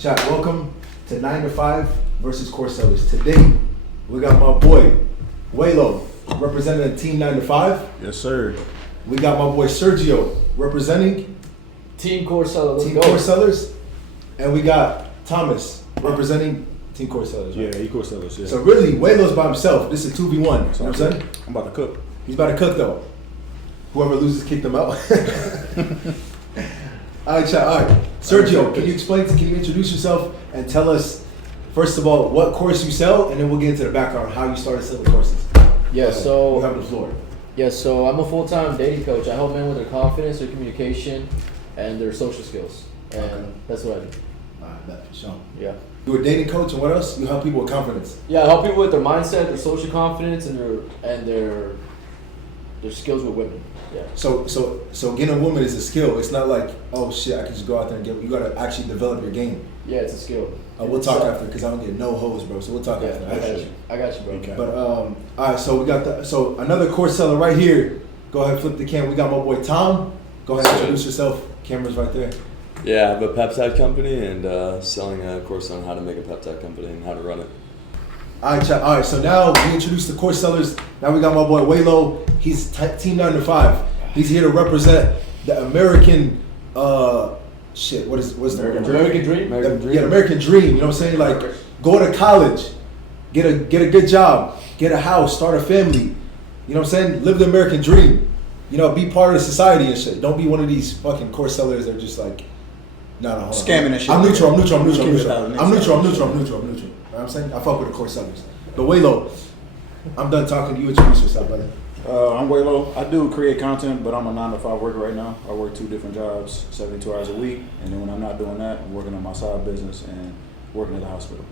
Chat, welcome to 9 to 5 versus Course Sellers. Today, we got my boy, Waylo, representing Team 9 to 5. Yes, sir. We got my boy, Sergio, representing Team Course Sellers. Team Course Sellers. And we got Thomas, representing Team Course Sellers. Right? Yeah, Course Sellers, yeah. So really, Waylo's by himself. This is 2v1. You know what I'm saying? I'm about to cook. He's about to cook, though. Whoever loses, kick them out. All right, chat. All right, Sergio, can you introduce yourself and tell us, first of all, what course you sell, and then we'll get into the background, how you started selling courses. Yeah, so you have the floor. Yeah, so I'm a full-time dating coach. I help men with their confidence, their communication, and their social skills, and that's what I do. All right, that for sure. Yeah. You're a dating coach, and what else? You help people with confidence. Yeah, I help people with their mindset, their social confidence, and their skills with women. Yeah. So getting a woman is a skill. It's not like, oh shit, I can just go out there and get. You gotta actually develop your game. Yeah, it's a skill. We'll talk after because I don't get no hoes, bro. So we'll talk after. I got you, bro. Okay. But all right, so we got so another course seller right here. Go ahead, flip the camera. We got my boy Tom. Go ahead, introduce yourself. Camera's right there. Yeah, I have a peptide company and selling a course on how to make a peptide company and how to run it. All right, chat. All right, so now we introduced the course sellers. Now we got my boy Waylo. He's Team 9 to 5. He's here to represent the American, what's the word? American dream? Yeah, the American dream. You know what I'm saying? Like, go to college, get a good job, get a house, start a family. You know what I'm saying? Live the American dream. You know, be part of the society and shit. Don't be one of these fucking course sellers that are just like, no, hold on. Scamming and shit. I'm neutral. You know what I'm saying? I fuck with the course sellers. But Waylo, I'm done talking. You introduce yourself, brother. I'm Waylo. I do create content, but I'm a 9 to 5 worker right now. I work 2 different jobs, 72 hours a week. And then when I'm not doing that, I'm working on my side business and working at the hospital.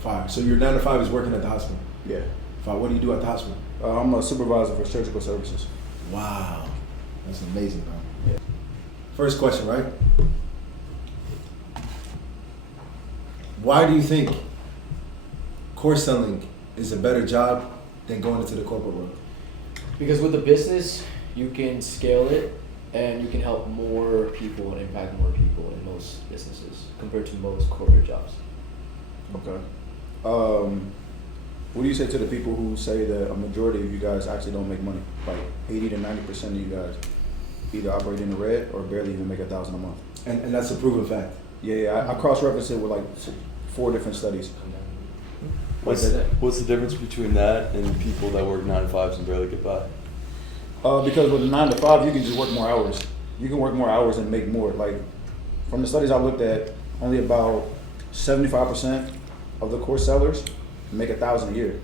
Fine. So your 9 to 5 is working at the hospital? Yeah. Fine. What do you do at the hospital? I'm a supervisor for surgical services. Wow. That's amazing, bro. Yeah. First question, right? Why do you think course selling is a better job than going into the corporate world? Because with the business, you can scale it and you can help more people and impact more people in most businesses compared to most corporate jobs. Okay. What do you say to the people who say that a majority of you guys actually don't make money? Like 80 to 90% of you guys either operate in the red or barely even make $1,000 a month. And that's a proven fact. Yeah, I cross-referenced it with like 4 different studies. What's the difference between that and people that work 9 to 5s and barely get by? Because with the 9 to 5, you can just work more hours. You can work more hours and make more. Like from the studies I looked at, only about 75% of the course sellers make $1,000 a year.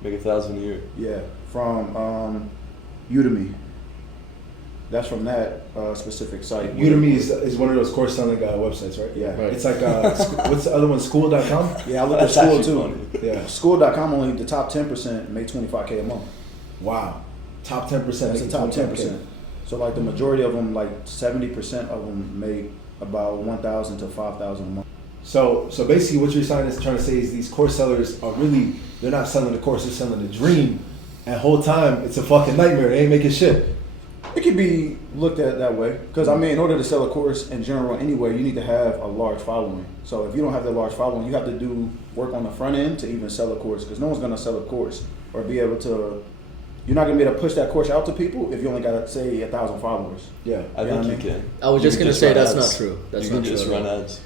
Make $1,000 a year? Yeah, from Udemy. That's from that specific site. Udemy is one of those course selling websites, right? Yeah. Right. It's like, what's the other one, school.com? Yeah, I looked at That's school actually too. funny. Yeah. School.com, only the top 10% make $25K a month. Wow. Top 10%. That's the top 10%. So like the majority of them, like 70% of them make about $1,000 to $5,000 a month. So basically what you're trying to say is these course sellers are really, they're not selling the course, they're selling the dream. And the whole time, it's a fucking nightmare. They ain't making shit. It could be looked at that way. Because, I mean, in order to sell a course in general anyway, you need to have a large following. So if you don't have that large following, you have to do work on the front end to even sell a course. Because no one's going to sell a course or be able to, you're not going to be able to push that course out to people if you only got, say, 1,000 followers. Yeah. I think you can. I was just going to say that's not true. That's you not can true. just run ads.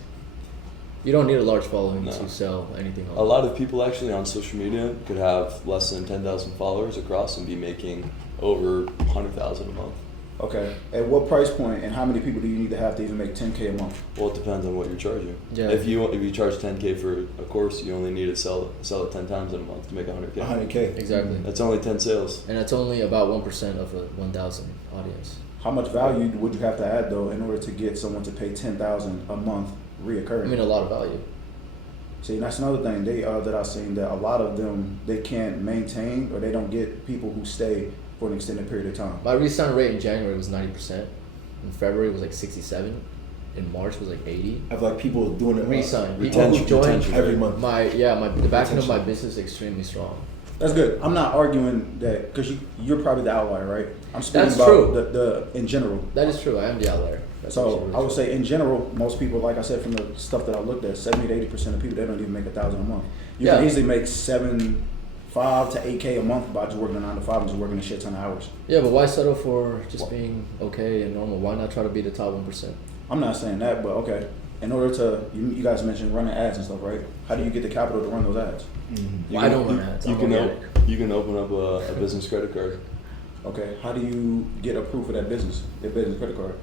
You don't need a large following No. to sell anything. A lot of people actually on social media could have less than 10,000 followers across and be making over 100,000 a month. Okay. At what price point and how many people do you need to have to even make $10K a month? Well, it depends on what you're charging. Yeah. If you charge $10K for a course, you only need to sell it 10 times in a month to make $100K. 100K. Exactly. That's only 10 sales. And that's only about 1% of a 1,000 audience. How much value would you have to add, though, in order to get someone to pay $10,000 a month reoccurring? I mean, a lot of value. See, that's another thing that I've seen, that a lot of them, they can't maintain or they don't get people who stay for an extended period of time. My resign rate in January was 90%. In February it was like 67. In March it was like 80. I have like people doing it. Resign. People Retention, who joined retention. Every month. the back end of my business is extremely strong. That's good. I'm not arguing that because you're probably the outlier, right? I'm speaking That's about true. the in general. That is true. I am the outlier. That's So actually I would really say in general, most people, like I said, from the stuff that I looked at, 70 to 80% of people, they don't even make $1,000 a month. You Yeah. can easily make 5 to 8K a month by just working a 9 to 5 and just working a shit ton of hours. Yeah, but why settle for just being okay and normal? Why not try to be the top 1%? I'm not saying that, but okay. In order to, you guys mentioned running ads and stuff, right? How do you get the capital to run those ads? You I can- don't run you- ads. You I'm can organic. you can open up a business credit card. Okay. How do you get approved for that business credit card?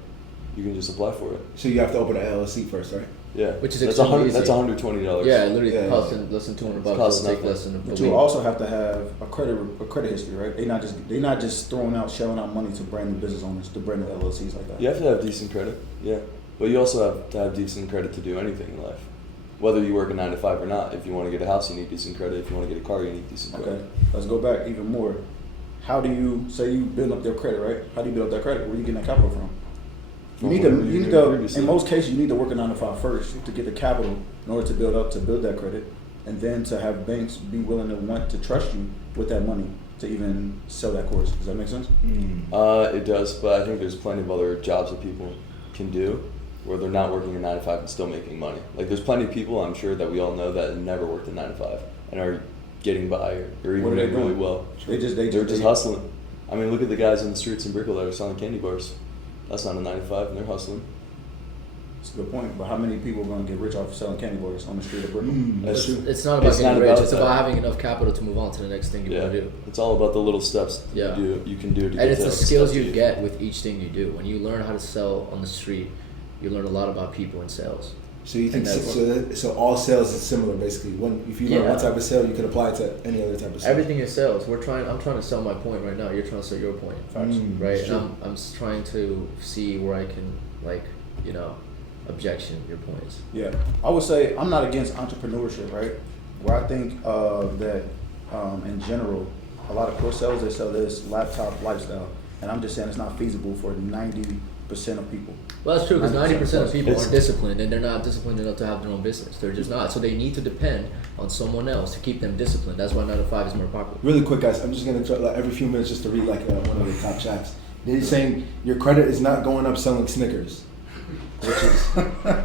You can just apply for it. So you have to open an LLC first, right? Yeah, Which is that's extremely That's easy. $120. Yeah, it literally Yeah. costs less than $200. Costs It'll take nothing. less than a But week. you also have to have a credit history, right? They're not just shelling out money to brand new business owners, to brand new LLCs like that. You have to have decent credit. Yeah, but you also have to have decent credit to do anything in life. Whether you work a 9 to 5 or not, if you want to get a house, you need decent credit. If you want to get a car, you need decent credit. Okay. Let's go back even more. How do you say you build up your credit, right? How do you build up that credit? Where are you getting that capital from? You need to Previously. in most cases you need to work a 9 to 5 first to get the capital in order to build that credit, and then to have banks be willing to want to trust you with that money to even sell that course. Does that make sense? It does, but I think there's plenty of other jobs that people can do where they're not working a 9 to 5 and still making money. Like there's plenty of people I'm sure that we all know that never worked a 9 to 5 and are getting by or even What are they doing really doing? well. They're Just hustling. I mean, look at the guys in the streets in Brickell that are selling candy bars. That's not a 9 to 5, and they're hustling. That's a good point. But how many people are going to get rich off of selling candy bars on the street of Brickell? That's true. It's not about It's getting not rich. about It's that. about having enough capital to move on to the next thing you want to do. It's all about the little steps Yeah. you can do to And get it's to the that skills stuff you you- get with each thing you do. When you learn how to sell on the street, you learn a lot about people in sales. So you think And so all sales is similar basically. If you learn Yeah. one type of sale, you can apply it to any other type of sale. Everything is sales. I'm trying to sell my point right now. You're trying to sell your point, right? And I'm just trying to see where I can objection your points. Yeah, I would say I'm not against entrepreneurship, right? Where I think that in general, a lot of course sellers, they sell this laptop lifestyle, and I'm just saying it's not feasible for 90% of people. Well, that's true because 90% of people It's- aren't disciplined, and they're not disciplined enough to have their own business. They're just not. So they need to depend on someone else to keep them disciplined. That's why 9 to 5 is more popular. Really quick, guys. I'm just gonna try every few minutes just to read one of the top chats. They're saying your credit is not going up selling Snickers,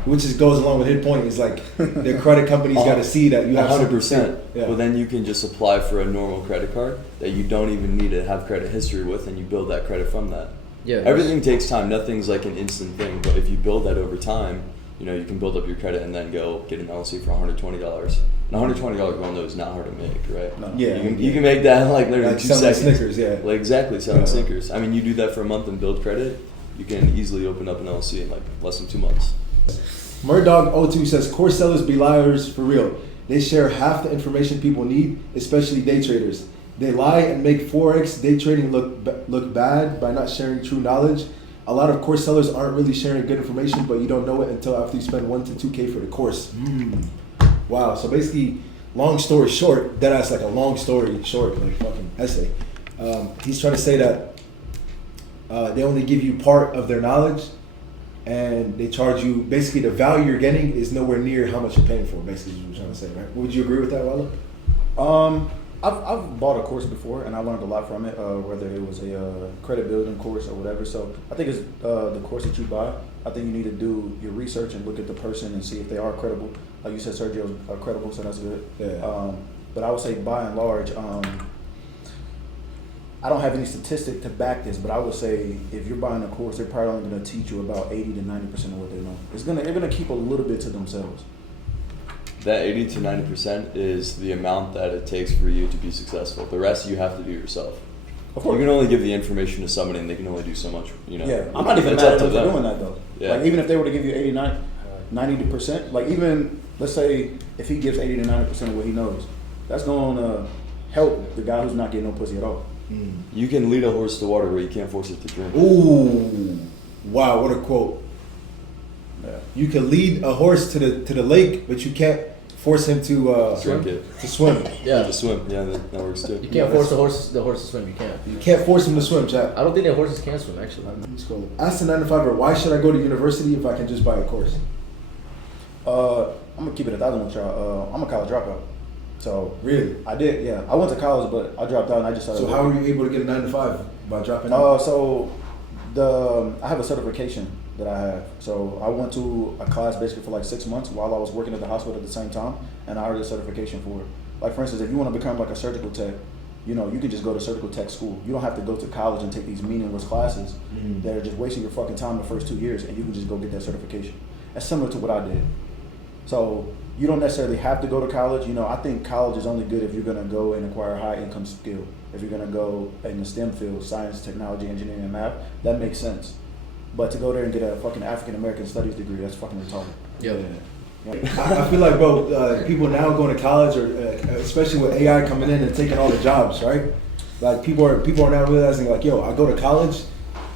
which goes along with his point. Is like the credit company's got to see that you have 100%. Yeah. Well, then you can just apply for a normal credit card that you don't even need to have credit history with, and you build that credit from that. Yeah. Everything takes time. Nothing's like an instant thing. But if you build that over time, you can build up your credit and then go get an LLC for $120. And $120 we all know is not hard to make, right? No. Yeah. You can make that in like literally Like 2 selling seconds. Snickers, yeah. Like exactly, selling Yeah. Snickers. I mean, you do that for a month and build credit, you can easily open up an LLC in like less than 2 months. Murdog02 says course sellers be liars for real. They share half the information people need, especially day traders. They lie and make forex day trading look bad by not sharing true knowledge. A lot of course sellers aren't really sharing good information, but you don't know it until after you spend 1 to 2K for the course. Wow. So basically, long story short, that's like a long story short, like fucking essay. He's trying to say that they only give you part of their knowledge, and they charge you. Basically, the value you're getting is nowhere near how much you're paying for. Basically, is what you're trying to say, right? Would you agree with that, Walla? I've bought a course before, and I learned a lot from it, whether it was a credit building course or whatever. So I think it's the course that you buy. I think you need to do your research and look at the person and see if they are credible. Like you said, Sergio's credible, so that's good. Yeah. But I would say by and large, I don't have any statistic to back this, but I would say if you're buying a course, they're probably only going to teach you about 80 to 90% of what they know. They're going to keep a little bit to themselves. That 80 to 90% is the amount that it takes for you to be successful. The rest you have to do yourself. Of course. You can only give the information to somebody and they can only do so much, Yeah, I'm not even It's mad up at to them for them. doing that though. Yeah. Like even if they were to give you 90%, like even let's say if he gives 80 to 90% of what he knows, that's going to help the guy who's not getting no pussy at all. You can lead a horse to water, but you can't force it to drink. Ooh, wow! What a quote. Yeah. You can lead a horse to the lake, but you can't force him to Drink it. to swim. Yeah. To swim. Yeah, that works too. You can't force the horse to swim. You can't. You can't force him to swim, chat. I don't think that horses can swim actually. Let's go. Ask the 9-to-5er, why should I go to university if I can just buy a course? I'm gonna keep it 1,000 with y'all. I'm a college dropout, so Really? I did. Yeah, I went to college, but I dropped out and I just started. So how were you able to get a 9-to-5 by dropping out? So I have a certification that I have. So I went to a class basically for like 6 months while I was working at the hospital at the same time, and I earned a certification for it. Like for instance, if you want to become like a surgical tech, you know, you can just go to surgical tech school. You don't have to go to college and take these meaningless classes that are just wasting your fucking time the first 2 years, and you can just go get that certification. That's similar to what I did. So you don't necessarily have to go to college. You know, I think college is only good if you're gonna go and acquire a high income skill. If you're gonna go in the STEM field, science, technology, engineering, and math, that makes sense. But to go there and get a fucking African American studies degree, that's fucking retarded. Yeah. I feel like, bro, people now going to college, or especially with AI coming in and taking all the jobs, right? Like people are now realizing, like, yo, I go to college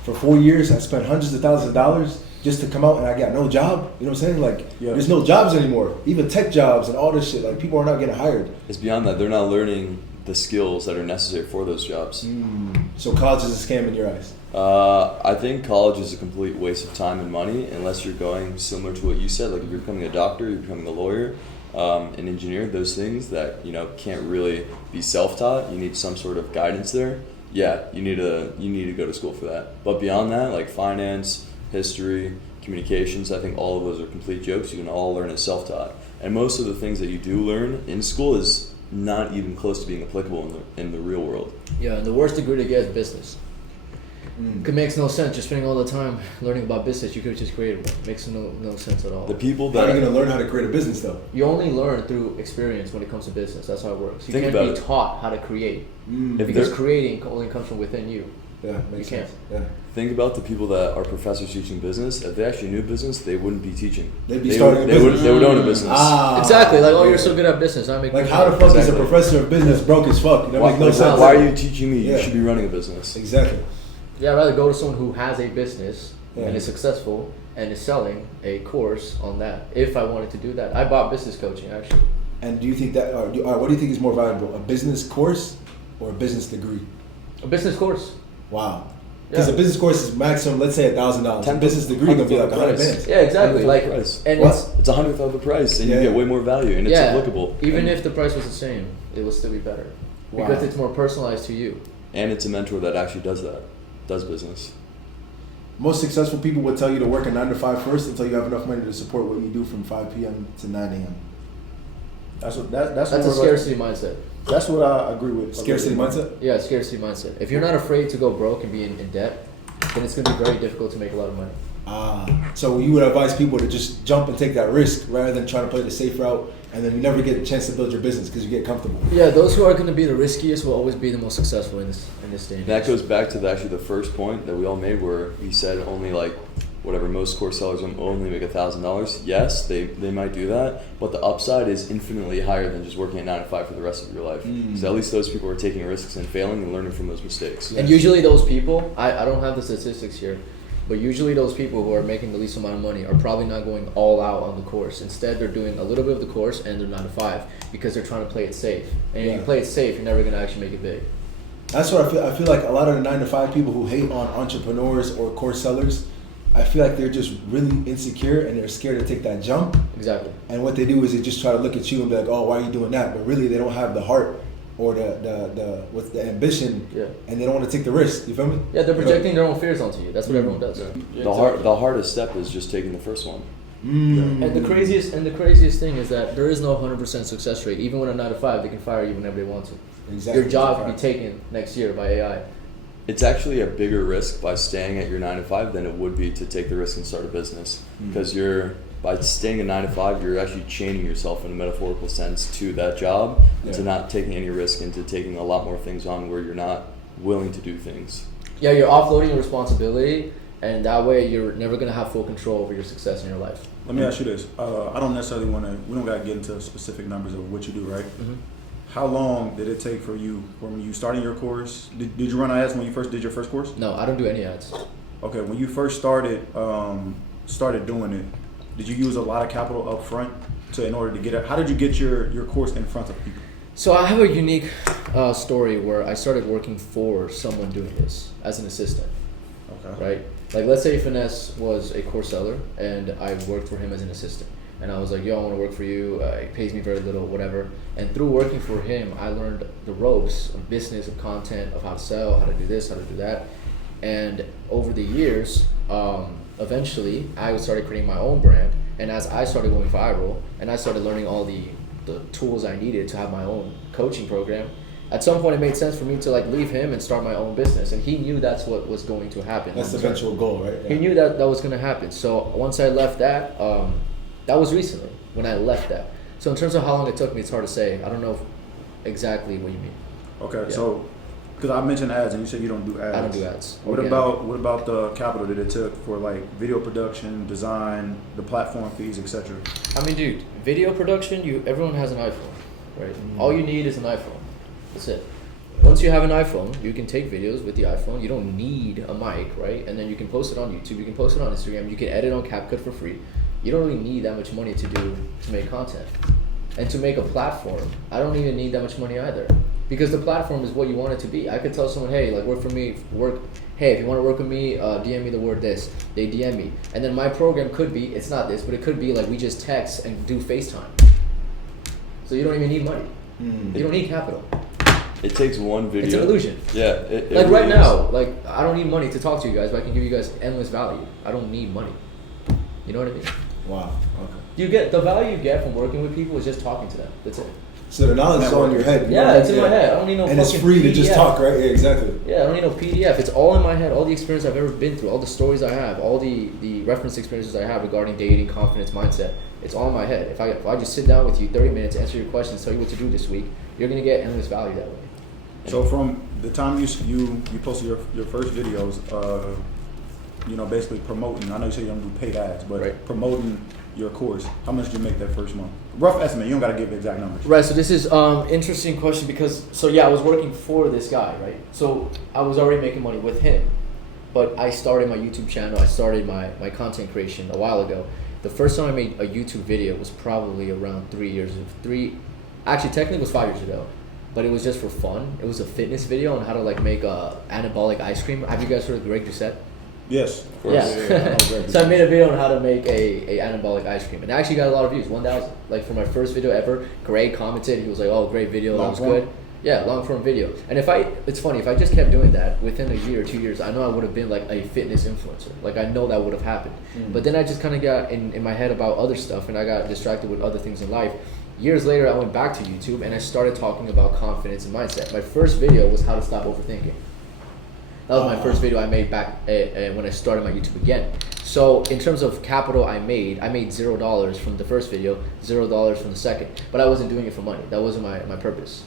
for 4 years, I spent hundreds of thousands of dollars just to come out, and I got no job. You know what I'm saying? Like, there's no jobs anymore, even tech jobs and all this shit. Like, people are not getting hired. It's beyond that. They're not learning the skills that are necessary for those jobs. So college is a scam in your eyes. I think college is a complete waste of time and money unless you're going similar to what you said. Like if you're becoming a doctor, you're becoming a lawyer, an engineer, those things that, you know, can't really be self-taught. You need some sort of guidance there. Yeah, you need to go to school for that. But beyond that, like finance, history, communications, I think all of those are complete jokes. You can all learn as self-taught. And most of the things that you do learn in school is not even close to being applicable in the real world. Yeah, and the worst degree to get is business. It makes no sense just spending all the time learning about business. You could have just created one. Makes no sense at all. The people How that are you going to learn how to create a business, though? You only learn through experience when it comes to business. That's how it works. You Think can't about be it. taught how to create If because they're- creating only comes from within you. Yeah, makes You sense. can't. Yeah. Think about the people that are professors teaching business. If they actually knew business, they wouldn't be teaching. They'd be They starting would, a they business. would, they would own a business. Exactly. Like, oh, yeah. you're so good at business. I make Like, money. how the fuck is a Exactly. professor of business broke as fuck? That Why, makes no like, sense. why are you teaching me? Yeah. You should be running a business. Exactly. Yeah, I'd rather go to someone who has a business Yeah. and is successful and is selling a course on that. If I wanted to do that, I bought business coaching actually. And do you think that, what do you think is more valuable, a business course or a business degree? A business course. Wow. Because Yeah. a business course is maximum, let's say $1,000. A business degree gonna be like 100 price. bands. Yeah, exactly. Like, Price. and What? it's It's 100th of the price, and Yeah. you get way more value, and it's applicable. Even and, if the price was the same, it would still be better because Wow. it's more personalized to you. and it's a mentor that actually does business. Most successful people would tell you to work a 9 to 5 first until you have enough money to support what you do from 5 p.m. to 9 a.m. That's That's more a of scarcity mindset. That's what I agree with. Scarcity mindset? Yeah, scarcity mindset. If you're not afraid to go broke and be in debt, then it's gonna be very difficult to make a lot of money. So you would advise people to just jump and take that risk rather than trying to play the safe route, and then you never get a chance to build your business because you get comfortable. Yeah, those who are going to be the riskiest will always be the most successful in this day and That age. goes back to actually the first point that we all made, where he said only like whatever most course sellers only make $1,000. Yes, they might do that, but the upside is infinitely higher than just working at 9 to 5 for the rest of your life. So at least those people are taking risks and failing and learning from those mistakes. And usually those people, I don't have the statistics here, but usually those people who are making the least amount of money are probably not going all out on the course. Instead, they're doing a little bit of the course and they're 9 to 5 because they're trying to play it safe. And if you play it safe, you're never going to actually make it big. That's what I feel. I feel like a lot of the 9 to 5 people who hate on entrepreneurs or course sellers, I feel like they're just really insecure and they're scared to take that jump. Exactly. And what they do is they just try to look at you and be like, "Oh, why are you doing that?" But really, they don't have the heart or the ambition, and they don't want to take the risk. You feel me? Yeah, they're projecting their own fears onto you. That's what everyone does. The hardest step is just taking the first one. And the craziest thing is that there is no 100% success rate. Even when a 9 to 5, they can fire you whenever they want to. Exactly. Your job can be taken next year by AI. It's actually a bigger risk by staying at your 9 to 5 than it would be to take the risk and start a business. Because by staying at 9 to 5, you're actually chaining yourself in a metaphorical sense to that job, and to not taking any risk, and to taking a lot more things on where you're not willing to do things. Yeah, you're offloading your responsibility, and that way you're never gonna have full control over your success in your life. Let me ask you this. I don't necessarily want to, we don't got to get into specific numbers of what you do, right? Mm-hmm. How long did it take for you from you starting your course? Did you run ads when you first did your first course? No, I don't do any ads. Okay, when you first started doing it, did you use a lot of capital up front in order to get it? How did you get your course in front of people? So I have a unique story where I started working for someone doing this as an assistant. Okay. Right? Like, let's say Finesse was a course seller and I worked for him as an assistant. And I was like, yo, I want to work for you. It pays me very little, whatever. And through working for him, I learned the ropes of business, of content, of how to sell, how to do this, how to do that. And over the years, eventually I started creating my own brand, and as I started going viral and I started learning all the tools I needed to have my own coaching program, at some point it made sense for me to like leave him and start my own business, and he knew that's what was going to happen. That's the eventual goal, right? He knew that was going to happen. So once I left that, that was recently when I left that. So in terms of how long it took me, it's hard to say. I don't know exactly what you mean. Okay, Yeah. so because I mentioned ads and you said you don't do ads. I don't do ads. What Organic. about the capital that it took for like video production, design, the platform fees, etc.? I mean, dude, video production, everyone has an iPhone, right? All you need is an iPhone. That's it. Once you have an iPhone, you can take videos with the iPhone. You don't need a mic, right? And then you can post it on YouTube. You can post it on Instagram. You can edit on CapCut for free. You don't really need that much money to make content. And to make a platform, I don't even need that much money either. Because the platform is what you want it to be. I could tell someone, hey, like work for me, hey, if you want to work with me, DM me the word this. They DM me. And then my program could be, it's not this, but it could be like we just text and do FaceTime. So you don't even need money. You don't need capital. It takes one video. It's an illusion. Yeah. It Like really right is. now, like I don't need money to talk to you guys, but I can give you guys endless value. I don't need money. You know what I mean? Wow. Okay. You get the value you get from working with people is just talking to them. That's it. So the knowledge is all in your head. You Yeah, know? it's in my head. I don't need no And it's fucking free to just PDF. talk, right? Yeah, exactly. Yeah, I don't need no PDF. It's all in my head. All the experience I've ever been through, all the stories I have, all the reference experiences I have regarding dating, confidence, mindset. It's all in my head. If I just sit down with you 30 minutes, answer your questions, tell you what to do this week, you're gonna get endless value that way. So from the time you posted your first videos, basically promoting. I know you say you don't do paid ads, but Right. promoting your course. How much did you make that first month? Rough estimate. You don't got to give the exact numbers. Right, so this is interesting question because I was working for this guy, right? So I was already making money with him, but I started my YouTube channel, I started my content creation a while ago. The first time I made a YouTube video was probably around 3 years, actually technically it was 5 years ago, but it was just for fun. It was a fitness video on how to like make a anabolic ice cream. Have you guys heard of Greg Doucette? Yes. Of course. Yeah. So I made a video on how to make a anabolic ice cream, and I actually got a lot of views, 1,000. Like for my first video ever, Greg commented. He was like, "Oh, great video, that was good." Yeah, long form video. And it's funny, if I just kept doing that within a year or 2 years, I know I would have been like a fitness influencer. Like I know that would have happened. But then I just kind of got in my head about other stuff, and I got distracted with other things in life. Years later, I went back to YouTube and I started talking about confidence and mindset. My first video was how to stop overthinking. That was my first video I made back when I started my YouTube again. So in terms of capital I made $0 from the first video, $0 from the second. But I wasn't doing it for money. That wasn't my purpose.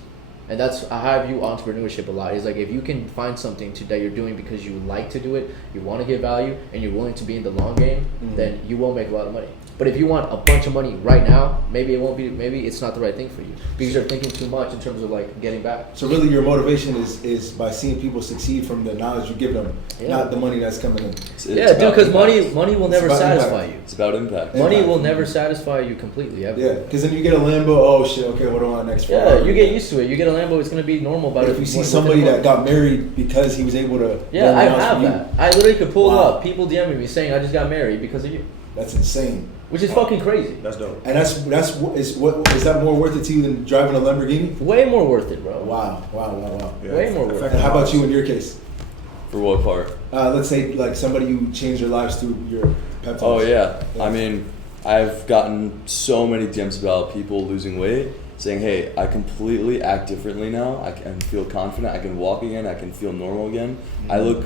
And that's how I view entrepreneurship a lot. Is like if you can find something that you're doing because you like to do it, you want to give value, and you're willing to be in the long game, then you will make a lot of money. But if you want a bunch of money right now, maybe it's not the right thing for you because you're thinking too much in terms of like getting back. So really, your motivation is by seeing people succeed from the knowledge you give them, Yeah. not the money that's coming in. It's Yeah, dude, about because impact. money will never about satisfy impact. you. It's about impact. Money Impact. will never satisfy you completely ever. Yeah, because then you get a Lambo. Oh shit. Okay, what do I want next? Yeah, you get used to it. You get a Lambo, it's gonna be normal. But if you see somebody that got married because he was able to, yeah, build I a house have for you, that. I literally could pull it Wow. up. People DMing me saying I just got married because of you, That's insane. which is fucking crazy. That's dope. And is that more worth it to you than driving a Lamborghini? Way more worth it, bro. Wow. Yeah. Way more worth Effective And how about knowledge. you in your case? For what part? Let's say like somebody you changed their lives through your pep talks. Oh yeah. I mean, I've gotten so many DMs about people losing weight, saying, "Hey, I completely act differently now. I can feel confident. I can walk again. I can feel normal again. I look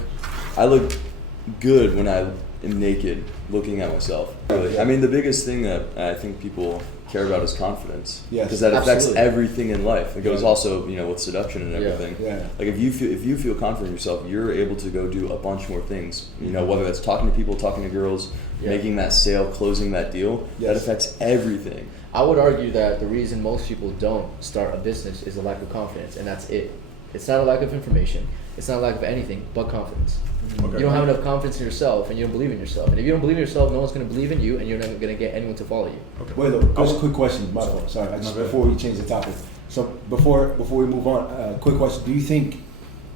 good when I am naked, looking at myself." Really. I mean, the biggest thing that I think people care about is confidence. Yes. Because that affects Absolutely. everything in life. It goes also, with seduction and Yeah. everything. Yeah. Like if you feel confident in yourself, you're able to go do a bunch more things. Whether that's talking to people, talking to girls, Yeah. making that sale, closing that deal. That Yes. affects everything. I would argue that the reason most people don't start a business is a lack of confidence, and that's it. It's not a lack of information. It's not a lack of anything but confidence. Okay. You don't have enough confidence in yourself, and you don't believe in yourself. And if you don't believe in yourself, no one's going to believe in you, and you're not going to get anyone to follow you. Wait, look, just a quick question. My fault. Sorry, before we change the topic. So before we move on, quick question: do you think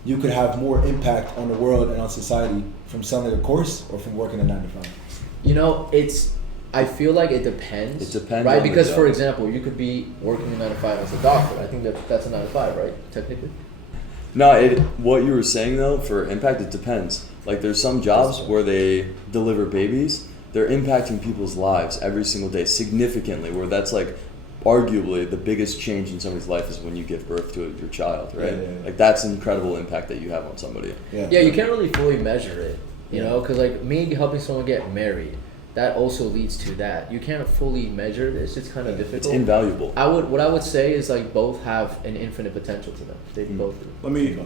you could have more impact on the world and on society from selling a course or from working a 9 to 5? I feel like it depends. It depends right? on the Because job. for example, you could be working a 9 to 5 as a doctor. I think that's a 9 to 5, right? Technically. No, what you were saying though, for impact, it depends. Like there's some jobs where they deliver babies, they're impacting people's lives every single day significantly, where that's like arguably the biggest change in somebody's life is when you give birth to your child, right? Yeah. Like that's an incredible impact that you have on somebody. Yeah, you can't really fully measure it, you know, because like me helping someone get married, that also leads to that. You can't fully measure this. It's kind of difficult. It's invaluable. What I would say is like both have an infinite potential to them. They both do. Let me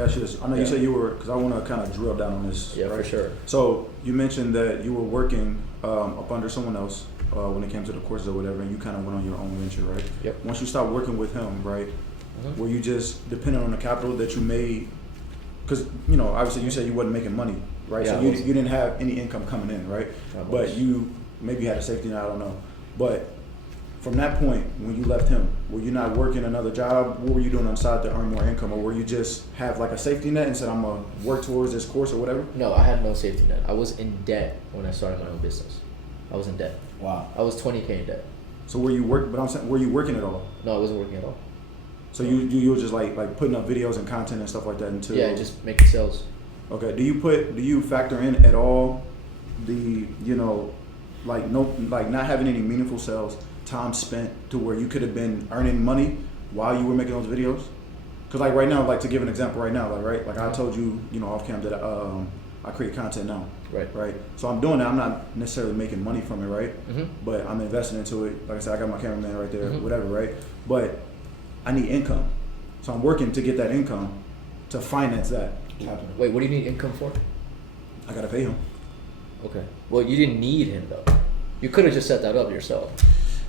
ask you this. I know you said you were, because I want to kind of drill down on this. Yeah, right? for sure. So you mentioned that you were working up under someone else when it came to the courses or whatever, and you kind of went on your own venture, right? Yep. Once you stopped working with him, right, were you just dependent on the capital that you made? Because, you know, obviously you said you wasn't making money, right? Yeah, so you didn't have any income coming in, right? But you maybe had a safety net, I don't know. But from that point, when you left him, were you not working another job? What were you doing on the side to earn more income? Or were you just have like a safety net and said, I'm going to work towards this course or whatever? No, I had no safety net. I was in debt when I started my own business. I was in debt. Wow. I was $20K in debt. So were you but I'm saying, were you working at all? No, I wasn't working at all. So you were just like putting up videos and content and stuff like that until Yeah, just making sales. Okay. Do you factor in at all the, you know, like not having any meaningful sales, time spent to where you could have been earning money while you were making those videos? Because like right now, like to give an example right now, like I told you, you know, off cam that I create content now. Right. So I'm doing that. I'm not necessarily making money from it, right? But I'm investing into it. Like I said, I got my cameraman right there, whatever, right? But I need income. So I'm working to get that income to finance that. Wait, what do you need income for? I gotta pay him. Okay. Well, you didn't need him though. You could have just set that up yourself.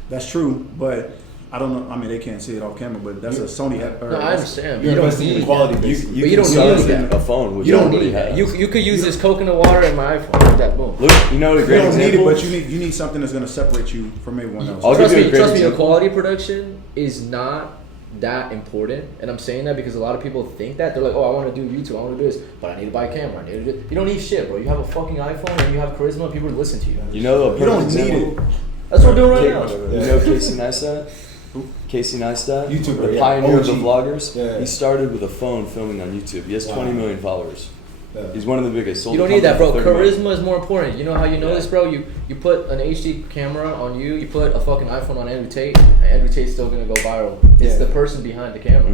That's true, but I don't know. I mean, they can't see it off camera, but that's a Sony. No, I understand. You're You don't investing in need quality, that. basically. You But you can don't start need with that. a phone, which You don't nobody need that. has. You could use this coconut water and my iPhone. Like that, boom. Look, you know what a You great don't need it, example? but you need something that's gonna separate you from everyone else. I'll give Trust you a me, great the example. quality production is not that important, and I'm saying that because a lot of people think that they're like, oh, I want to do YouTube, I want to do this, but I need to buy a camera. I need to do. You don't need shit, bro. You have a fucking iPhone and you have charisma. People listen to you. You know the You don't perfect need example? That's what we're doing right Ca- now. You know Casey Neistat? Casey Neistat? YouTuber, The yeah. pioneer of the OG. vloggers? Yeah. He started with a phone filming on YouTube. He has Wow. 20 million followers. Yeah. He's one of the biggest. Sold You the don't need that, bro. company for 30 million. Charisma is more important. You know how you know Yeah. this, bro? You put an HD camera on you. You put a fucking iPhone on Andrew Tate. And Andrew Tate's still gonna go viral. It's Yeah. the person behind the camera.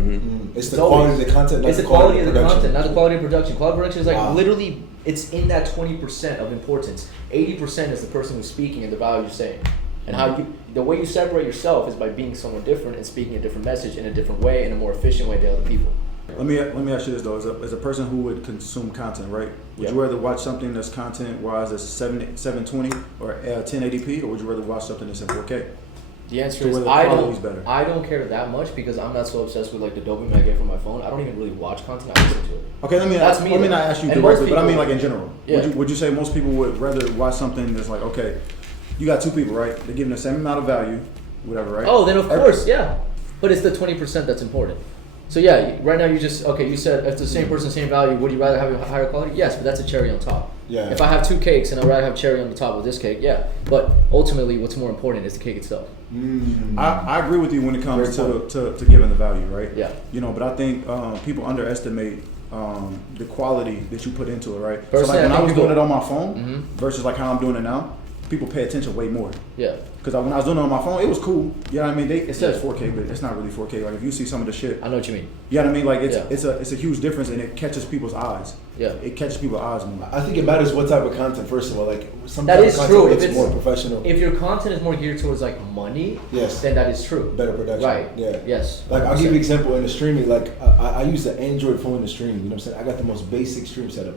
It's the It's quality always- of the content, not It's the the quality of the production. content, not the quality of production. Quality of production is like Wow. literally, it's in that 20% of importance. 80% is the person who's speaking and the value you're saying. And how you, the way you separate yourself is by being someone different and speaking a different message in a different way, in a more efficient way to other people. Let me ask you this though: as a person who would consume content, right? Would you rather watch something that's content-wise that's 720 or 1080p, or would you rather watch something that's in 4K? The answer So is where the I quality's better. don't care that much because I'm not so obsessed with like the dopamine I get from my phone. I don't even really watch content. I listen to it. Okay, let me That's me, not though. ask you And directly, most but I mean people- like in general. Yeah. Would you say most people would rather watch something that's like, okay, you got two people, right? They're giving the same amount of value, whatever, right? Oh, then of course, yeah. But it's the 20% that's important. So yeah, right now you just, okay, you said if the same person, same value, would you rather have a higher quality? Yes, but that's a cherry on top. Yeah. If I have two cakes and I'd rather have cherry on the top of this cake, yeah. But ultimately what's more important is the cake itself. I agree with you when it comes Great to giving the value, right? Yeah. You know, but I think people underestimate the quality that you put into it, right? So Personally, like when I I think was people- doing it on my phone versus like how I'm doing it now, people pay attention way more. Yeah. Because when I was doing it on my phone, it was cool. You know what I mean? It says Yeah. 4K, but it's not really 4K. Like if you see some of the shit, I know what you mean. you know what I mean? Like Yeah. it's a huge difference, and it catches people's eyes. Yeah. It catches people's eyes more. I think it matters what type of content. First of all, like some That type is of true. content If that's it's more professional, If your content is more geared towards like money, Yes. then that is true. better production. Right. Yeah. Yes. Like I'll give you 100%. an example in the streaming. Like I use an Android phone to stream. You know what I'm saying? I got the most basic stream setup.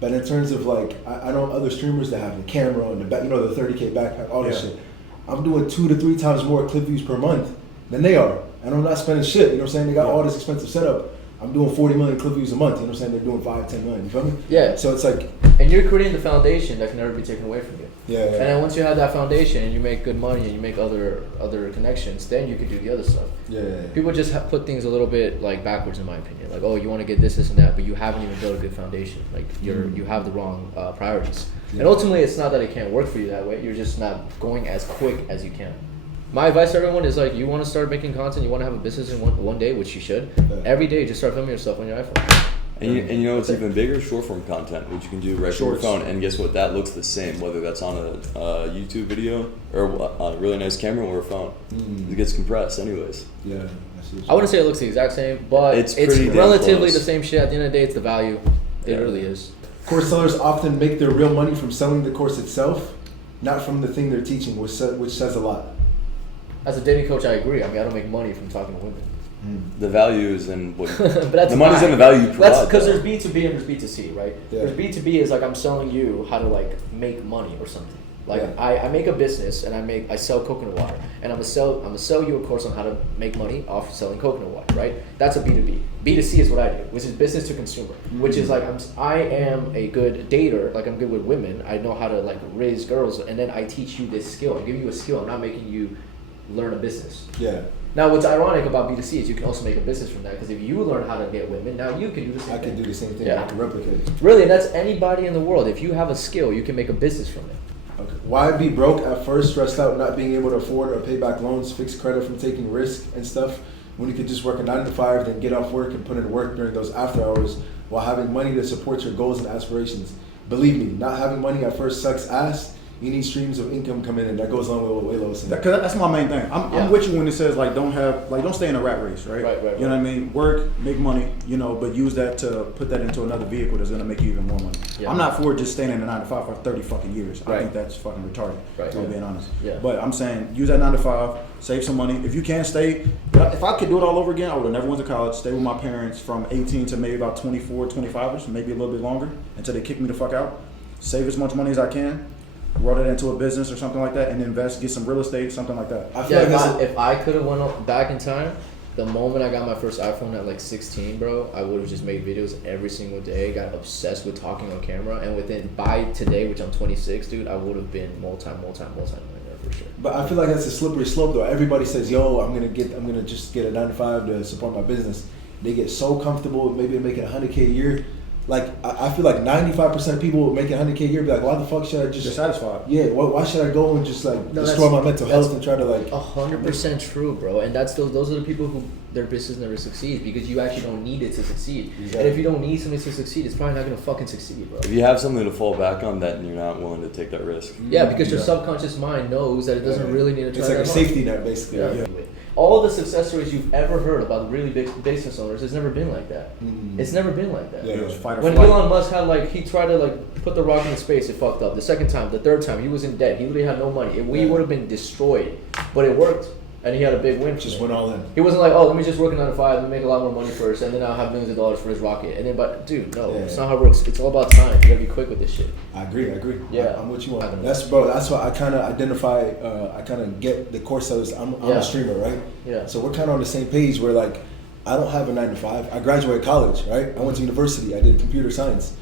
But in terms of like, I know other streamers that have the camera and the back, you know, the 30K backpack, all this Yeah. shit. I'm doing 2 to 3 times more clip views per month than they are, and I'm not spending shit. You know what I'm saying? They got all this expensive setup. I'm doing 40 million clip views a month. You know what I'm saying? They're doing 5, 10 million. You feel me? Yeah. So it's like, And you're creating the foundation that can never be taken away from you. yeah. And then once you have that foundation and you make good money and you make other connections, then you can do the other stuff. Yeah. People just put things a little bit like backwards in my opinion. Like, oh, you want to get this, this, and that, but you haven't even built a good foundation. Like you have the wrong priorities. Yeah. And ultimately, it's not that it can't work for you that way. You're just not going as quick as you can. My advice to everyone is like, you want to start making content, you want to have a business in one day, which you should. Yeah. Every day, just start filming yourself on your iPhone. And you know what's even bigger? Short form content, which you can do right from your Shorts. phone. And guess what? That looks the same, whether that's on a YouTube video or a really nice camera or a phone. It gets compressed anyways. Yeah. I wouldn't say it looks the exact same, but It's it's pretty damn relatively close. the same shit. At the end of the day, it's the value. It Yeah. really is. Course sellers often make their real money from selling the course itself, not from the thing they're teaching, which says a lot. As a dating coach, I agree. I mean, I don't make money from talking to women. The value is in what But that's the money's in the value you provide. That's because though. there's B2B and there's B2C, right? Yeah. There's B2B is like I'm selling you how to like make money or something. Like Yeah. I make a business and I sell coconut water and I'm gonna sell you a course on how to make money off selling coconut water, right? That's a B2B. B2C is what I do, which is business to consumer, which is like I am a good dater, like I'm good with women. I know how to like raise girls, and then I teach you this skill. I give you a skill. I'm not making you learn a business. Yeah. Now, what's ironic about B2C is you can also make a business from that, because if you learn how to get women, now you can do the same I thing. can do the same thing. Yeah. I can replicate it. Really, and that's anybody in the world. If you have a skill, you can make a business from it. Okay. Why be broke at first, stressed out, not being able to afford or pay back loans, fix credit from taking risk and stuff, when you could just work a 9 to 5, then get off work and put in work during those after hours while having money to support your goals and aspirations? Believe me, not having money at first sucks ass. You need streams of income coming in. That goes along with what Waylo said. Cause that's my main thing. Yeah. I'm with you when it says like don't stay in a rat race, right? Right. You know what I mean? Work, make money, but use that to put that into another vehicle that's gonna make you even more money. Yeah. I'm not for just staying in a 9 to 5 for 30 fucking years. I Right. think that's fucking retarded. Right. If I'm being honest. Yeah. But I'm saying use that 9 to 5, save some money. If you can't stay, if I could do it all over again, I would have never went to college, stay with my parents from 18 to maybe about 24, 25ish, maybe a little bit longer until they kick me the fuck out. Save as much money as I can. Roll it into a business or something like that, and invest, get some real estate, something like that. I feel Yeah, like if I could have went back in time, the moment I got my first iPhone at like 16, bro, I would have just made videos every single day, got obsessed with talking on camera, and by today, which I'm 26, dude, I would have been multi-millionaire for sure. But I feel like that's a slippery slope though. Everybody says, yo, I'm gonna just get a 9 to 5 to support my business. They get so comfortable, maybe they're making $100K a year. Like I feel like 95% of people making $100K a year be like, why the fuck should I just? They're satisfied. Yeah, why should I go and just like No, destroy my that's- mental health and try to like? 100% true, bro. And those are the people who their business never succeeds, because you actually don't need it to succeed. Exactly. And if you don't need something to succeed, it's probably not gonna fucking succeed, bro. If you have something to fall back on, then you're not willing to take that risk. Yeah, because your Yeah. subconscious mind knows that it doesn't Yeah. really need to try It's like that a much. safety net basically. Yeah. Yeah. All the success stories you've ever heard about really big business owners, it's never been like that. Mhm. It's never been like that. Yeah. It was fight or When flight. Elon Musk had he tried to put the rocket in space, it fucked up. The second time, the third time, he was in debt. He literally had no money. We Yeah. would have been destroyed, but it worked, and he had a big win. from Just it. went all in. He wasn't like, oh, let me just work a 9 to 5 and make a lot more money first, and then I'll have millions of dollars for his rocket. And then, but dude, no, Yeah. it's not how it works. It's all about time. You gotta be quick with this shit. I agree. Yeah. I'm with you on I don't that. know. That's why I kind of identify. I kind of get the course sellers. I'm Yeah. a streamer, right? Yeah. So we're kind of on the same page. Where like, I don't have a 9 to 5. I graduated college, right? I went to university. I did computer science,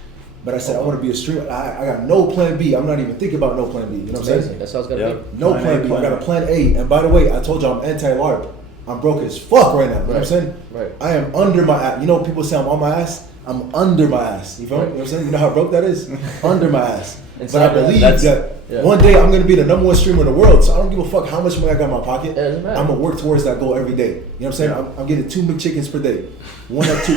but I said I want to be a streamer. I got no plan B. I'm not even thinking about no plan B. You know what I'm saying? Amazing. That's how it's gotta Yeah. be. No Plan plan A, B. plan I got A. a plan A. And by the way, I told you I'm anti-LARP. I'm broke as fuck right now. You know what I'm saying? Right. I am under my ass. You know, people say I'm on my ass. I'm under my ass. You feel me? You know what I'm saying? You know how broke that is? Under my ass. But I believe that yeah. one day I'm gonna be the number 1 streamer in the world. So I don't give a fuck how much money I got in my pocket. Yeah, it doesn't matter. I'm gonna work towards that goal every day. You know what I'm saying? I'm getting 2 McChickens per day. 1 or 2.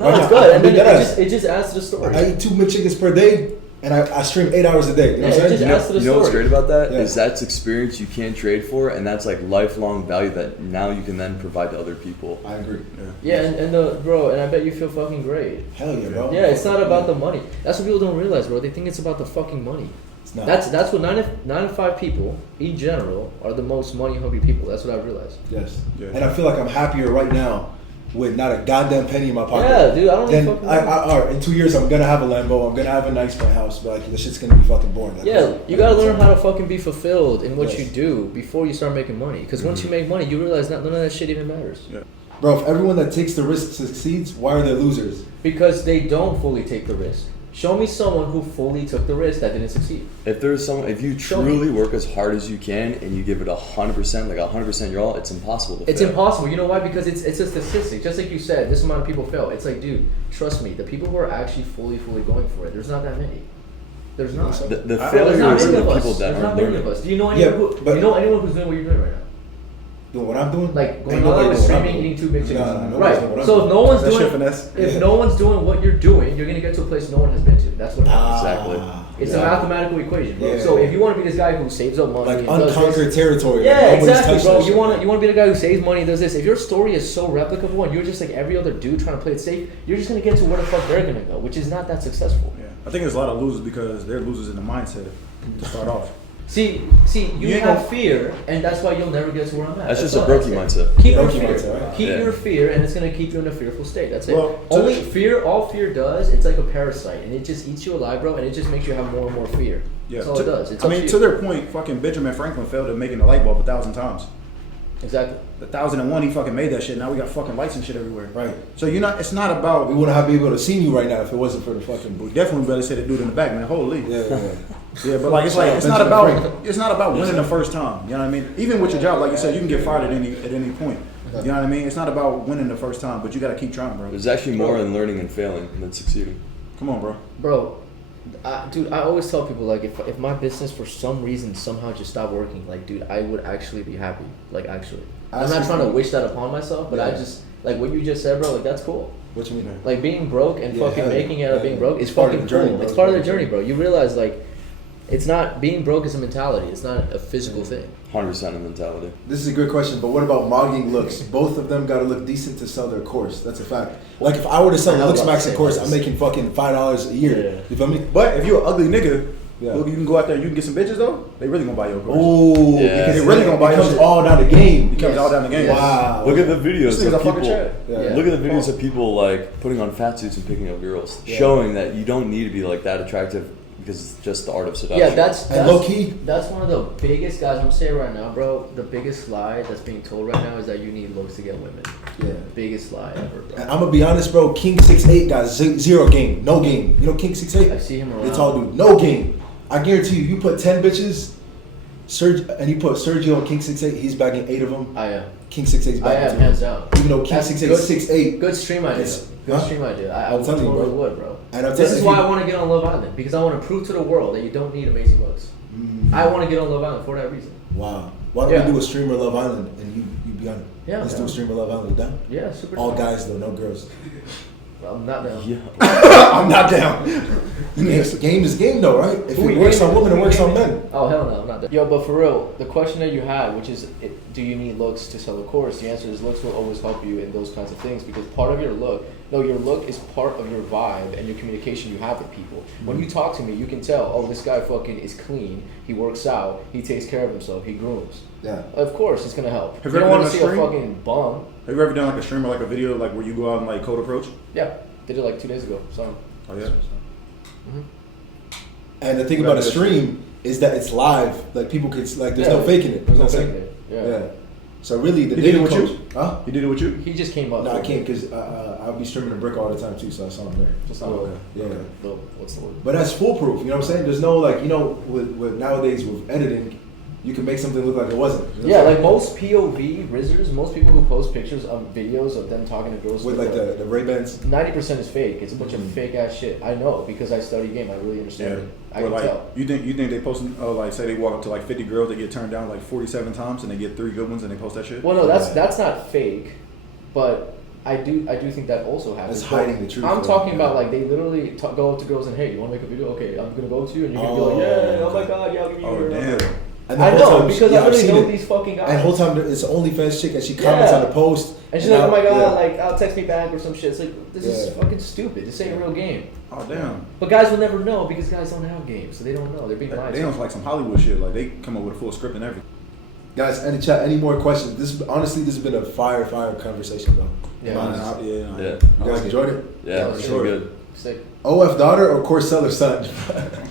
No, it's good. And then Deadass. it just adds to the story. I eat 2 McChickens per day, and I stream 8 hours a day. You know what Yeah, I'm it saying? just adds to the You know what's story. great about that is Yeah. that's experience you can't trade for, and that's like lifelong value that now you can then provide to other people. I agree. Yeah, and I bet you feel fucking great. Hell yeah, bro. Yeah, it's not about the money. That's what people don't realize, bro. They think it's about the fucking money. It's not. That's what 9 to 5 people in general are the most money hungry people. That's what I realized. Yes. Yeah. And I feel like I'm happier right now with not a goddamn penny in my pocket. Yeah, dude, I don't Then need fucking all right, in 2 years I'm gonna have a Lambo. I'm gonna have a nice house, but like the shit's gonna be fucking boring. Like, Yeah, you gotta learn how to fucking be fulfilled in what Yes. you do before you start making money. Because once you make money, you realize none of that shit even matters. Yeah. Bro, if everyone that takes the risk succeeds, why are they losers? Because they don't fully take the risk. Show me someone who fully took the risk that didn't succeed. If you Show me. truly work as hard as you can and you give it 100%, like 100% your all, it's impossible to It's fail. impossible. You know why? Because it's a statistic. Just like you said, this amount of people fail. It's like, dude, trust me, the people who are actually fully going for it, there's not that many. There's not. So- The There's not failures are many the of people us. that There's not aren't many learning. of us. Do you know anyone Yeah, but- who's doing what you're doing right now? Doing what I'm doing? Like going Ain't all nobody out with doing what I'm streaming, doing. eating 2 big chickens. Nah, nobody's Right. doing what I'm So if doing. no one's That shit doing, finesse. if Yeah. no one's doing what you're doing, you're gonna get to a place no one has been to. That's what happens. Exactly. It's Yeah. a mathematical equation, bro. Yeah. So if you want to be this guy who saves up money, Like and does unconquered this, territory. yeah, like nobody's exactly, touched bro. that You shit. want to be the guy who saves money, does this. If your story is so replicable and you're just like every other dude trying to play it safe, you're just gonna get to where the fuck they're gonna go, which is not that successful. Yeah. I think there's a lot of losers because they're losers in the mindset to start off. See, you ain't have gonna- fear, and that's why you'll never get to where I'm at. That's just a all. brokey That's it. mindset. Keep your Brokey fear. mindset, right? Keep Yeah. your fear, and it's gonna keep you in a fearful state. That's it. Well, to Only the- fear. All fear does, it's like a parasite, and it just eats you alive, bro. And it just makes you have more and more fear. Yeah. That's all it does. It's I up mean, to to you. their point, fucking Benjamin Franklin failed at making the light bulb 1,000 times. Exactly. The 1,001, he fucking made that shit. Now we got fucking lights and shit everywhere. Right. So you're not. It's not about. We wouldn't have been able to see you right now if it wasn't for the fucking We booth. definitely better say the dude in the back, man. Holy. Yeah, yeah. Yeah, but like it's like it's not Benjamin about Franklin. it's not about winning the first time. You know what I mean? Even with your job, like you said, you can get fired at any point. You know what I mean? It's not about winning the first time, but you got to keep trying, bro. There's actually more in learning and failing than succeeding. Come on, bro. Bro, dude, I always tell people, like, if my business for some reason somehow just stopped working, like, dude, I would actually be happy. Like, actually. I'm not trying to wish that upon myself, but I Yeah. just, like, what you just said, bro, like, that's cool. What you mean? Man? Like, being broke and Yeah, fucking hell yeah. making it out of Yeah, being yeah. broke is It's part of fucking the journey, cool. bro. It's part of the journey, bro. You realize, like, it's not, being broke is a mentality. It's not a physical thing. 100% of mentality. This is a good question, but what about mogging looks? Both of them gotta look decent to sell their course. That's a fact. Like if I were to sell I a looks was about to maxing say course, that. I'm making fucking $5 a year. Yeah. You feel me? But if you're an ugly nigga, Yeah. look, you can go out there, you can get some bitches though. They really gonna buy your course. Ooh, Yeah. because They really gonna buy it your comes shit. all down the game. It comes Yes. all down the game. Wow. Look at the videos This nigga's a of fucking people. Chad. Yeah. Look at the videos of people like putting on fat suits and picking up girls, Yeah. showing that you don't need to be like that attractive because it's just the art of seduction. Yeah, that's low key. That's one of the biggest guys. I'm gonna say it right now, bro. The biggest lie that's being told right now is that you need looks to get women. Yeah. Biggest lie ever, bro. And I'm gonna be honest, bro. King 6'8" got zero game, no game. You know King 6'8"? I see him around. It's all dude, no game. I guarantee you, you put 10 bitches, and you put Sergio on King 6'8", he's bagging 8 of them. I am. King 6'8"'s I bagging am 2. hands down. Even though King That's 6'8" good- is 6'8". Good stream idea. It's- Good huh? stream idea. I I'm telling you, totally bro. would, bro. And I'm This telling is you- why I want to get on Love Island, because I want to prove to the world that you don't need amazing looks. I want to get on Love Island for that reason. Wow. Why don't Yeah. we do a streamer Love Island and you be on it? Yeah, Let's yeah. do a streamer Love Island. You down? Yeah, super. All down. guys though, no girls. I'm not down. Yeah. I'm not down. Game is game though, right? If Who we it works gaming? on women, Who it we works on gaming? men. Oh hell no, I'm not down. Yo, but for real, the question that you had, which is, do you need looks to sell a course? The answer is looks will always help you in those kinds of things because part of your look, your look is part of your vibe and your communication you have with people. When you talk to me, you can tell, oh, this guy fucking is clean. He works out. He takes care of himself. He grooms. Yeah. Of course, it's gonna help. Have You you don't ever want to done see a a stream? fucking bum. Have you ever done like a stream or like a video like where you go out and like code approach? Yeah, did it like 2 days ago. So. Oh yeah. And the thing about a stream is that it's live. Like people could there's no faking it. There's You know no what I'm faking saying? it. Yeah. So really, the He did it dating with coach. you? Huh? He did it with you? He just came up. No, I can't because I'll be streaming a brick all the time too. So I saw him there. Just Oh, okay. Yeah. What's the word? But that's foolproof. You know what I'm saying? There's no with nowadays with editing, you can make something look like it wasn't. You know Yeah, what I'm like most POV rizzers, most people who post pictures of videos of them talking to girls saying? with like the Ray-Bans. 90% is fake. It's a bunch of fake ass shit. I know because I study game. I really understand it. I Or can like tell. you think they posting like say they walk up to like 50 girls, they get turned down like 47 times and they get 3 good ones and they post that shit? Well, no, that's not fake, but I do think that also happens. It's hiding the truth, I'm though. talking Yeah. about like they literally go up to girls and hey, you want to make a video? Okay, I'm gonna go to you and you can be Oh, like, yeah, oh my okay. god, yeah, I'll give you Oh your damn. number. And the I whole know time- because yeah, I I've really seen know it. these fucking guys. And the whole time it's an OnlyFans chick and she comments Yeah. on the post. And she's like, oh my god, yeah. like I'll text me back or some shit. It's like this is Yeah. fucking stupid. This ain't a real game. Oh damn. But guys will never know because guys don't have games, so they don't know. They're being lied They to. don't like some Hollywood shit. Like they come up with a full script and everything. Guys, any chat, any more questions? This has been a fire conversation, bro. Yeah. Nah, honestly. nah, yeah. You I guys like it. enjoyed it? Yeah, for it's sure. good. Sick. OF daughter or course seller son?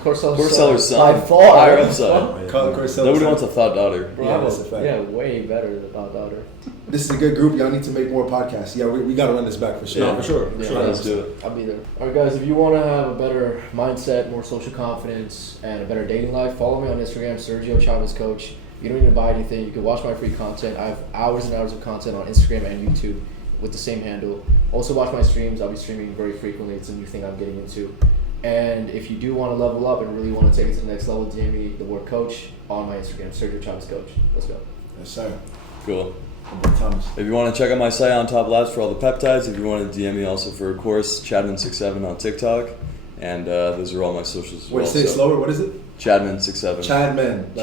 Course Seller's son. By far. Higher upside. Oh, yeah. Call it course seller Nobody son. wants a thought daughter. Bro, Yeah, I'm that's a fact. Yeah, way better than my daughter. This is a good group. Y'all need to make more podcasts. Yeah, we got to run this back for sure. No, for sure. Yeah. Sure. Let's do it. I'll be there. All right, guys. If you want to have a better mindset, more social confidence, and a better dating life, follow me on Instagram, Sergio Chavez Coach. You don't need to buy anything. You can watch my free content. I have hours and hours of content on Instagram and YouTube with the same handle. Also watch my streams. I'll be streaming very frequently. It's a new thing I'm getting into. And if you do want to level up and really want to take it to the next level, DM me the word coach on my Instagram, Sergio Chavez Coach. Let's go. Yes, sir. Cool. Thomas. If you want to check out my site on Top Labs for all the peptides, if you want to DM me also for a course, Chadman67 on TikTok, and those are all my socials as well. Wait, say it slower. What is it? Chadman67. Chadman.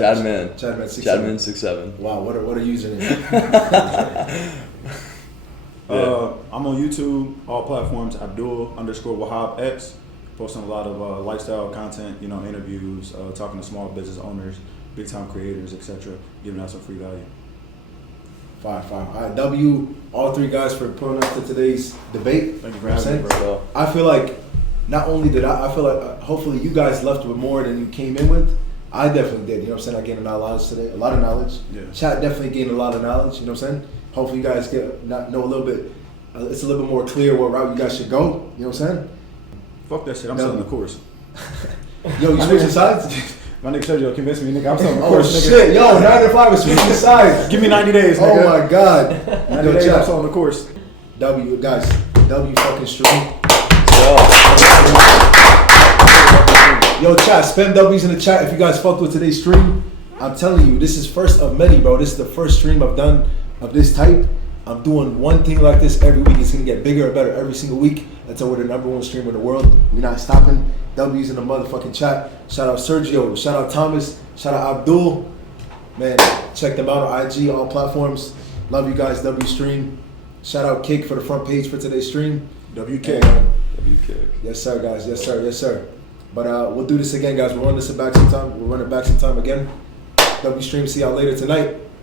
Chadman67. Wow, what a username. I'm on YouTube, all platforms, Abdul_WahabX, posting a lot of lifestyle content, interviews, talking to small business owners, big time creators, etc., giving out some free value. Fine. All right, W, all three guys for pulling up to today's debate. Thank you for having me, bro. I feel like not only did I feel like hopefully you guys left with more than you came in with. I definitely did. You know what I'm saying? I gained a lot of knowledge today. A lot of knowledge. Yeah. Chat definitely gained a lot of knowledge. You know what I'm saying? Hopefully you guys know a little bit. It's a little bit more clear what route you guys should go. You know what I'm saying? Fuck that shit. I'm selling the course. Yo, you switching sides? My nigga Sergio convinced me, nigga. I'm selling the Oh course, nigga. shit, yo, 9 to 5 is switching sides. Give me 90 days, Oh nigga. my god. 90 days, I'm selling the course. W, guys. W fucking stream. Yo, chat, spam W's in the chat if you guys fucked with today's stream. I'm telling you, this is first of many, bro. This is the first stream I've done of this type. I'm doing one thing like this every week. It's gonna get bigger and better every single week until we're the #1 streamer in the world. We're not stopping. W's in the motherfucking chat. Shout out Sergio. Shout out Thomas. Shout out Abdul. Man, check them out on IG, all platforms. Love you guys, W stream. Shout out Kick for the front page for today's stream. WK. WK. Yes, sir, guys. Yes, sir. Yes, sir. But we'll do this again, guys. We'll run this back sometime. We'll run it back sometime again. W stream. See y'all later tonight.